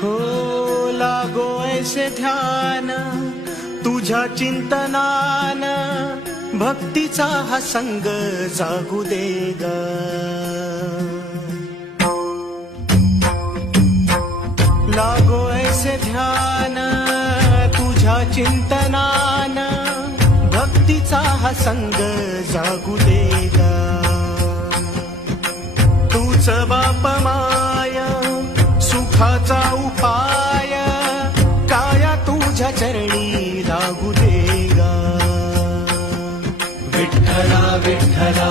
हो लागो ऐसे ध्यान तुझ्या चिंतनान, भक्तीचा हा संग जागू दे ग. लागो ऐसे ध्यान तुझ्या चिंतनान, भक्तीचा हा संग जागू दे ग. तूच बाप माया सुखाचा उपाय, काया तुझ्या चरणी लागू दे ग. विठ्ठला विठ्ठला